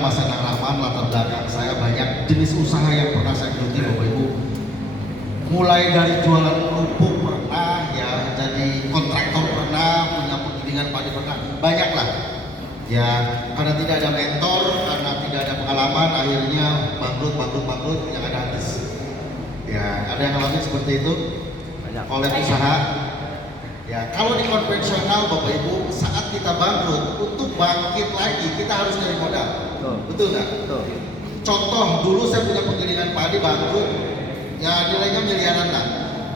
masa pengalaman latar belakang saya banyak jenis usaha yang pernah saya geluti Bapak Ibu. Mulai dari jualan kerupuk pernah, ya jadi kontraktor pernah, punya penggilingan padi pernah, banyak lah. Ya karena tidak ada mentor, karena tidak ada pengalaman, akhirnya bangkrut, yang ada habis. Ya ada yang ngalamin seperti itu. Banyak. Oleh usaha. Ya, kalau di konvensional Bapak Ibu, saat kita bangkrut, untuk bangkit lagi kita harus dari modal. Betul nggak? Betul. Contoh, dulu saya punya penggilingan padi bangkrut, ya nilainya miliaran lah.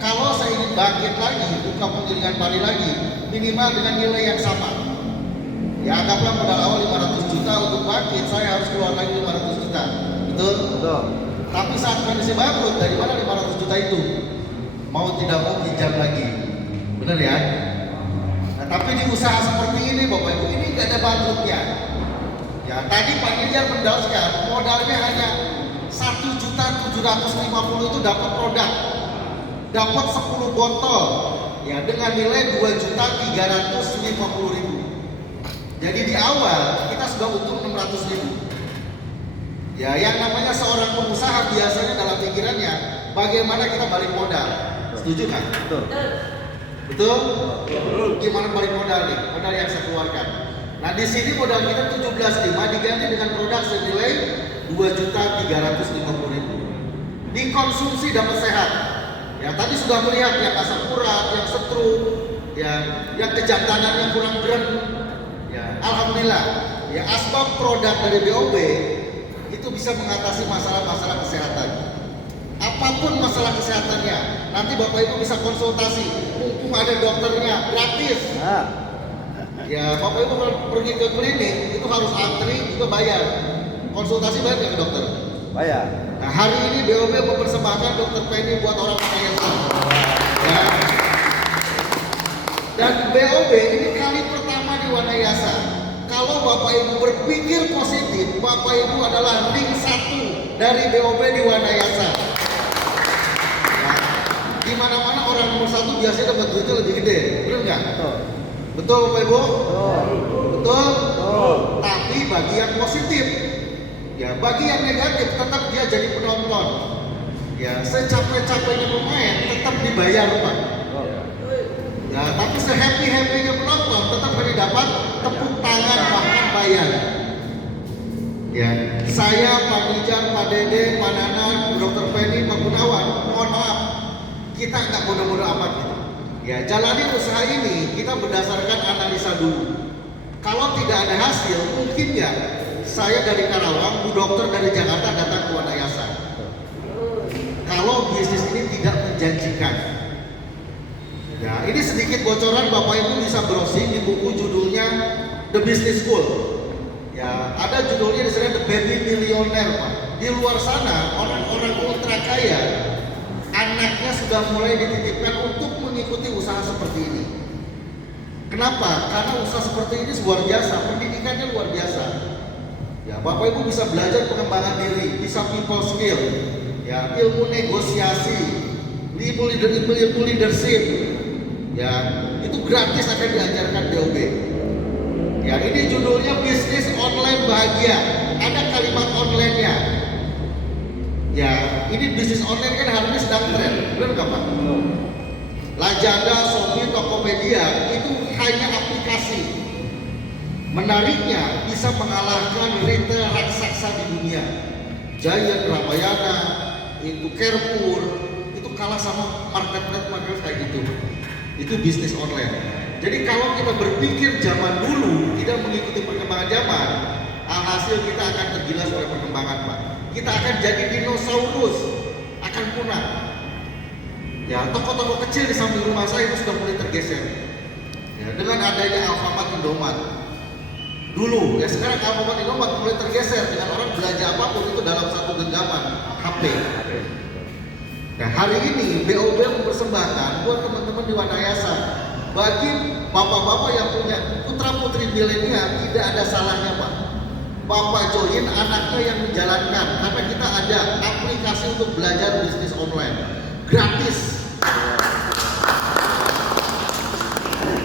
Kalau saya ingin bangkit lagi, buka penggilingan padi lagi, minimal dengan nilai yang sama. Ya anggaplah modal awal 500 juta untuk bangkit, saya harus keluar lagi 500 juta. Betul? Betul. Tapi saat kondisi bangkrut, dari mana 500 juta itu? Mau tidak mau pinjam lagi. Benar ya? Nah, tapi di usaha seperti ini Bapak Ibu, ini nggak ada bangkrutnya. Ya tadi Pak Nidjar menjelaskan modalnya hanya 1.750.000 itu dapat produk, dapat 10 botol, ya dengan nilai 2.350.000. Jadi di awal kita sudah untung 600.000. Ya yang namanya seorang pengusaha biasanya dalam pikirannya bagaimana kita balik modal. Setuju kan? Betul. Betul? Gimana balik modal nih? Modal yang saya keluarkan. Nah di sini modal kita 17.500 diganti dengan produk senilai 2.350.000. Dikonsumsi dapat sehat. Ya tadi sudah melihat yang asam urat, yang setrum, yang kejantanannya kurang berat. Ya alhamdulillah. Ya asbab produk dari BOB itu bisa mengatasi masalah-masalah kesehatan. Apapun masalah kesehatannya, nanti Bapak Ibu bisa konsultasi, mumpung ada dokternya, gratis. Nah. Ya Bapak Ibu kalau pergi ke klinik itu harus antri, juga bayar. Konsultasi bayar nggak ke dokter? Bayar. Nah hari ini BOB mempersembahkan Dokter Penny buat orang kaya. Ya. Dan BOB ini kali pertama di Wanayasa. Kalau Bapak Ibu berpikir positif, Bapak Ibu adalah ring 1 dari BOB di Wanayasa. Di mana-mana orang nomor 1 biasanya dapat duitnya lebih gede, benar nggak? Betul. Betul Bapak Ibu? Betul. Betul? Betul. Tapi bagi yang positif, ya bagi yang negatif tetap dia jadi penonton. Ya secapek-capeknya pemain tetap dibayar Pak. Ya tapi sehappy-happynya penonton tetap hanya dapat tepuk tangan bahkan bayar. Ya saya, Pak Nidjar, Pak Dede, Pak Nanan, Dokter Penny, Pak Gunawan, mohon maaf, kita nggak bodoh-bodoh amat gitu. Ya jalani usaha ini kita berdasarkan analisa dulu. Kalau tidak ada hasil, mungkin ya saya dari Karawang, Bu Dokter dari Jakarta datang ke Wanayasa. Kalau bisnis ini tidak menjanjikan. Ya ini sedikit bocoran, Bapak Ibu bisa browsing di buku judulnya The Business School. Ya ada judulnya di sana The Baby Millionaire Pak. Di luar sana orang-orang ultra kaya anaknya sudah mulai dititipkan untuk mengikuti usaha seperti ini. Kenapa? Karena usaha seperti ini luar biasa, pendidikannya luar biasa. Ya, Bapak Ibu bisa belajar pengembangan diri, bisa people skill, ya ilmu negosiasi, ilmu leadership, ya itu gratis akan diajarkan BOB. Ya ini judulnya bisnis online bahagia, ada kalimat online-nya. Ya, ini bisnis online kan hari ini sedang tren, benar nggak Pak? Lazada, Shopee, Tokopedia itu hanya aplikasi. Menariknya bisa mengalahkan retail raksasa di dunia. Giant, Ramayana, itu Carrefour, itu kalah sama marketplace kayak gitu. Itu bisnis online. Jadi kalau kita berpikir zaman dulu tidak mengikuti perkembangan zaman, alhasil kita akan tergilas oleh perkembangan Pak. Kita akan jadi dinosaurus, akan punah. Ya, toko-toko kecil di samping rumah saya itu sudah mulai tergeser. Ya, dengan adanya Alfamart, Indomaret. Dulu, ya sekarang Alfamart, Indomaret mulai tergeser dengan orang belanja apapun itu dalam satu genggaman HP. Nah, hari ini BOB mempersembahkan buat teman-teman di Wanayasa, bagi bapak-bapak yang punya putra-putri milenial tidak ada salahnya Pak. Bapak join anaknya yang menjalankan, karena kita ada aplikasi untuk belajar bisnis online gratis.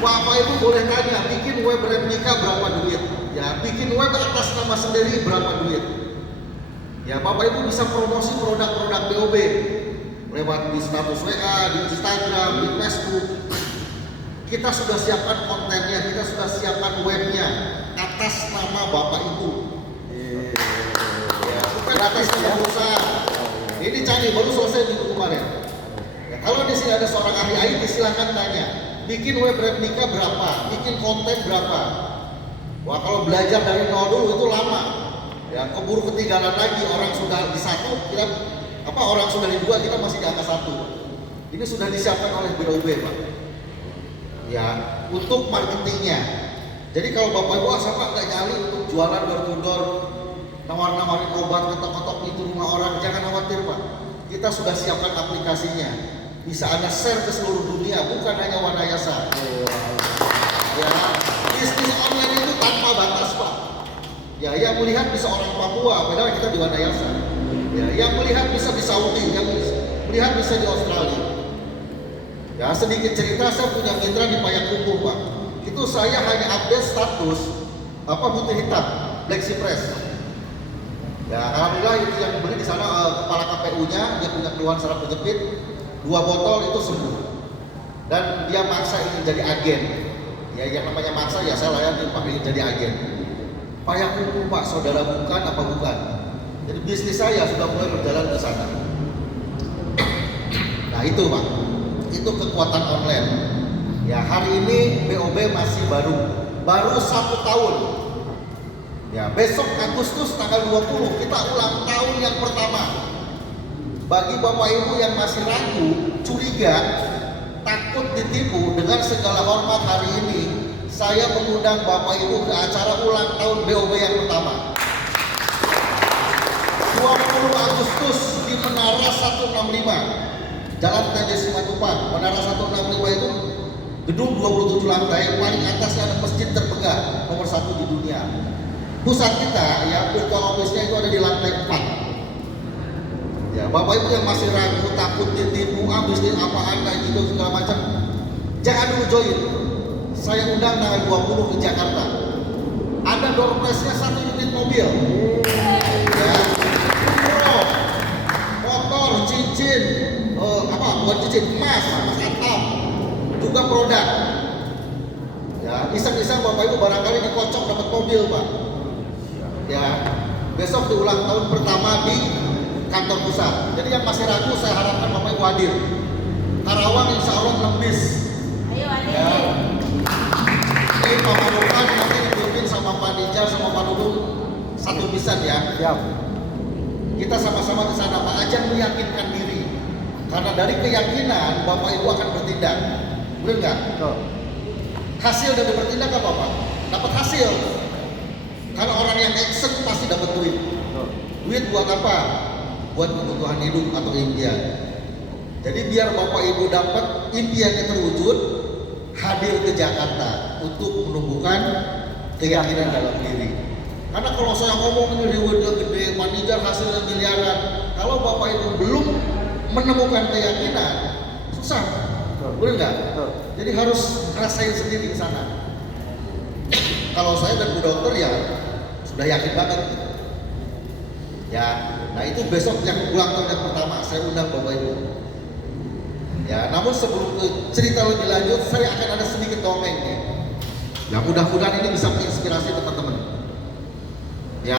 Bapak Ibu boleh tanya, bikin web replika berapa duit? Ya, bikin web atas nama sendiri berapa duit? Ya, Bapak Ibu bisa promosi produk-produk BOB lewat di status WA, di Instagram, di Facebook. Kita sudah siapkan kontennya, kita sudah siapkan webnya atas nama Bapak Ibu. Ya, bukan atas nama perusahaan. Ini canggih, baru selesai minggu kemarin. Ya, kalau di sini ada seorang ahli IT, silahkan tanya. Bikin web replika berapa? Bikin konten berapa? Wah, kalau belajar dari nol dulu itu lama. Ya, keburu ketinggalan lagi. Orang sudah di satu, orang sudah di dua, kita masih di angka satu. Ini sudah disiapkan oleh BOB, Pak. Ya, untuk marketingnya. Jadi kalau Bapak Ibu sama nggak nyali untuk jualan door to door, nawar-nawarin obat, ketok-ketok itu rumah orang, jangan khawatir, Pak. Kita sudah siapkan aplikasinya. Bisa Anda share ke seluruh dunia, bukan hanya Wanayasa. Ya, bisnis online itu tanpa batas, Pak. Ya, yang melihat bisa orang Papua, padahal kita di Wanayasa. Ya, yang melihat bisa di Saudi, yang melihat bisa di Australia. Ya, sedikit cerita, saya punya mitra di Payakumbuh, Pak. Itu saya hanya update status putih hitam, Black Sea Press. Ya, alhamdulillah itu yang membeli di sana kepala KPU-nya, dia punya keluhan saraf kejepit, 2 botol itu sembuh. Dan dia maksa ingin jadi agen. Ya, yang namanya maksa ya saya layani, Pak, ingin jadi agen. Payakumbuh, Pak, saudara bukan apa bukan? Jadi bisnis saya sudah mulai berjalan ke sana. Nah itu, Pak, itu kekuatan online. Ya, hari ini BOB masih baru 1 tahun. Ya, besok Agustus tanggal 20 kita ulang tahun yang pertama. Bagi Bapak Ibu yang masih ragu, curiga, takut ditipu, dengan segala hormat hari ini saya mengundang Bapak Ibu ke acara ulang tahun BOB yang pertama. 20 Agustus di Menara 165, Jalan TJ Simatupang. Menara 165 itu gedung 27 lantai, paling atasnya ada masjid termegah nomor 1 di dunia. Pusat kita, ya, virtual office-nya itu ada di lantai 4. Ya, Bapak Ibu yang masih ragu, takut ditipu, bisnis apaan kayak gitu segala macam, jangan dulu join. Saya undang tanggal 20 ke Jakarta. Ada door prize-nya 1 unit mobil. Ya, motor, cincin, bukan cincin, emas antam, juga produk. Ya, iseng-iseng Bapak Ibu barangkali dikocok dapat mobil, Pak. Ya, besok di ulang tahun pertama di kantor pusat. Jadi yang masih ragu, saya harapkan Bapak Ibu hadir. Karawang insya Allah lembis. Ayo, ya. Ini Pak Manukan nanti dipimpin sama Pak Nijar sama Pak Dudung satu pisan ya. Siap. Kita sama-sama ke sana, Pak. Ajang meyakinkan diri. Karena dari keyakinan Bapak Ibu akan bertindak. Benar nggak? Hasil dari bertindak apa, Pak? Dapat hasil. Karena orang yang action pasti dapat duit. Duit buat apa? Buat kebutuhan hidup atau impian. Jadi biar Bapak Ibu dapat impiannya terwujud, hadir ke Jakarta untuk menumbuhkan keyakinan dalam diri. Karena kalau saya ngomong ini rewardnya gede, manajer hasilnya miliaran, kalau Bapak Ibu belum menemukan keyakinan, susah. Benar nggak? Jadi harus rasain sendiri di sana. Kalau saya dan Bu Dokter ya sudah yakin banget. Ya, nah itu besok yang ulang tahun yang pertama saya undang Bapak Ibu. Ya, namun sebelum cerita lebih lanjut, saya akan ada sedikit dongeng nih. Ya, mudah-mudahan ini bisa menginspirasi teman-teman.